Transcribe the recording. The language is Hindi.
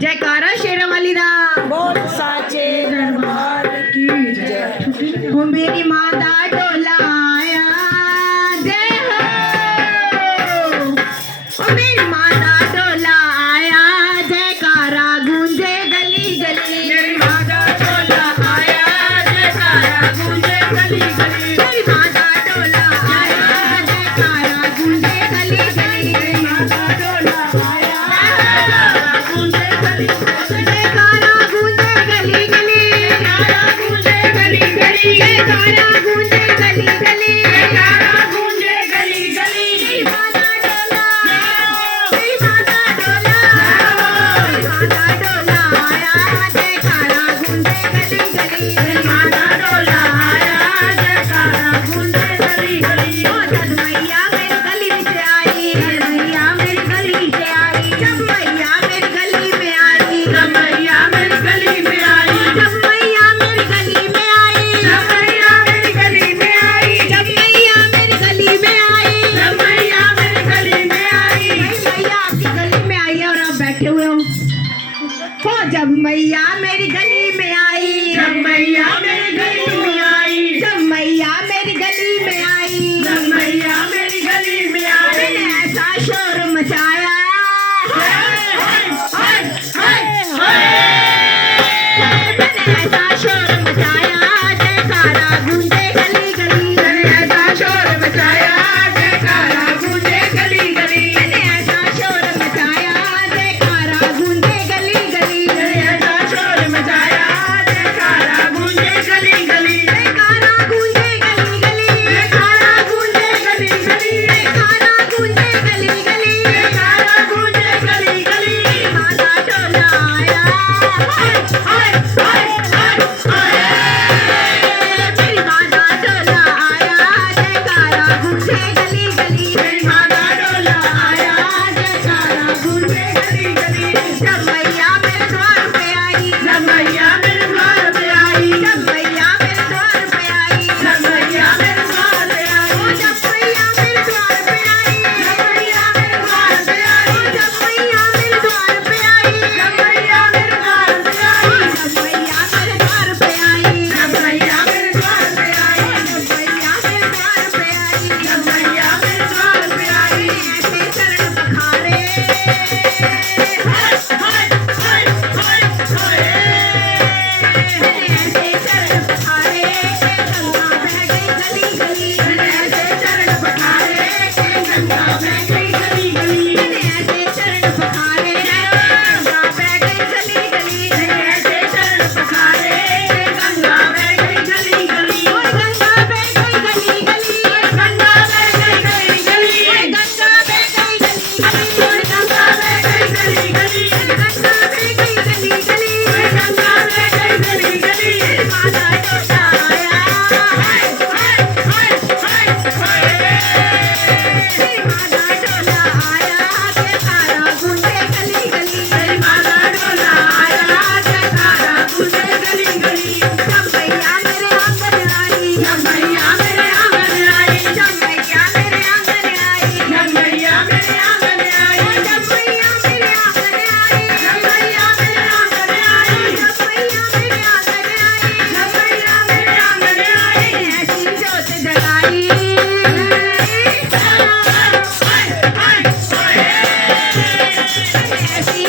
जयकारा शेरा वाली दा बोल साचे दरबार की जय। हो मेरी माता डोला आया जय हो। ओ मेरी माता डोला आया जयकारा गूंजे गली गली। मेरी माता डोला आया जयकारा गूंजे गली गली। मेरी माता डोला आया जयकारा गूंजे गली गली। मेरी माता डोला आया गूंजे गली गली। जयकारा गूंजे गली गली। जयकारा गूंजे गली गली। जयकारा गूंजे गली गली। जयकारा गूंजे गली गली। मेरी माता डोला मेरी माता डोला मेरी माता डोला आया जयकारा गूंजे गली गली। मेरी माता डोला आया जयकारा गूंजे गली गली। ओ जब मैया मेरी गली में आई मैया मेरी गली में आई। जब मैया मेरी गली में आई जब मैया मेरी गली में आई। जब मैया मेरी गली में आई। जब मैया मेरी गली में आई। जब मैया मेरी गली में आई। जब मैया मेरी गली में आई। मैया आपकी गली में आई है और आप बैठे हुए हो। जब मैया मेरी गली में आई। जब मैया मेरी गली में आई। जब मैया मेरी गली में आई। जब मैया मेरी गली में आई। मैंने ऐसा शोर मचाया मैंने ऐसा शोर मचाया जयकारा गूंजे गली गली। मैंने ऐसा शोर मचाया जयकारा गूंजे गली गली। मैंने ऐसा शोर मचाया जयकारा गूंजे गली गली। मैंने ऐसा शोर मचाया जयकारा गूंजे गली गली। जयकारा गूंजे गली गली। जयकारा गूंजे गली गली। जयकारा गूंजे गली गली। जयकारा गूंजे गली गली। माता डोला आया हाय हाय हाय हाय। मेरी माता डोला आया जयकारा गूंजे गली गली। मेरी माता डोला आया जयकारा गूंजे गली गली। जब मैया मेरे द्वार पे आई। जब मैया मेरे द्वार पे आई। जब मैया मेरे द्वार पे आई। जब मैया मेरे द्वार पे आई। जब मैया मेरे द्वार पे आई। जब मैया मेरे द्वार पे आई। जब मैया मेरे द्वार पे आई। जब मैया मेरे द्वार पे आई। जब मैया मेरे द्वार पे आई। जब मैया मेरे द्वार पे आई। जब मैया मेरे द्वार पे आई। जब मैया मेरे द्वार पे आई। ऐसे चरण पखारे हाय हाय हाय हाय हाय। ऐसे चरण पखारे गंगा बह गई गली गली। मैंने ऐसे चरण पखारे कि गंगा बह गई गली गली। ऐसे चरण पखारे गंगा बह गई गली गली। मैंने ऐसे चरण पखारे कि गंगा बह गई गली गली। और गंगा बह गई गली गली। गंगा बह गई गली गली। गंगा बह गई गली गली। गंगा बह गई गली गली। गंगा बह गई गली गली। गंगा बह गई गली गली। माता डोला आया हाय हाय हाय हाय हाय। माता डोला आया जयकारा गूंजे गली गली। मेरी माता डोला आया जयकारा गूंजे गली गली। जब मैया मेरे आंगन आई। जब मैया मेरे आंगन आई। जब मैया मेरे आंगन आई। जब मैया मेरे आंगन आई। जब मैया मेरे आंगन आई। जब मैया मेरे आंगन आई। जब मैया मेरे आंगन आई। जब मैया मेरे आंगन आई। ऐसी जोत जलाई हाय हाय हाय। ऐसी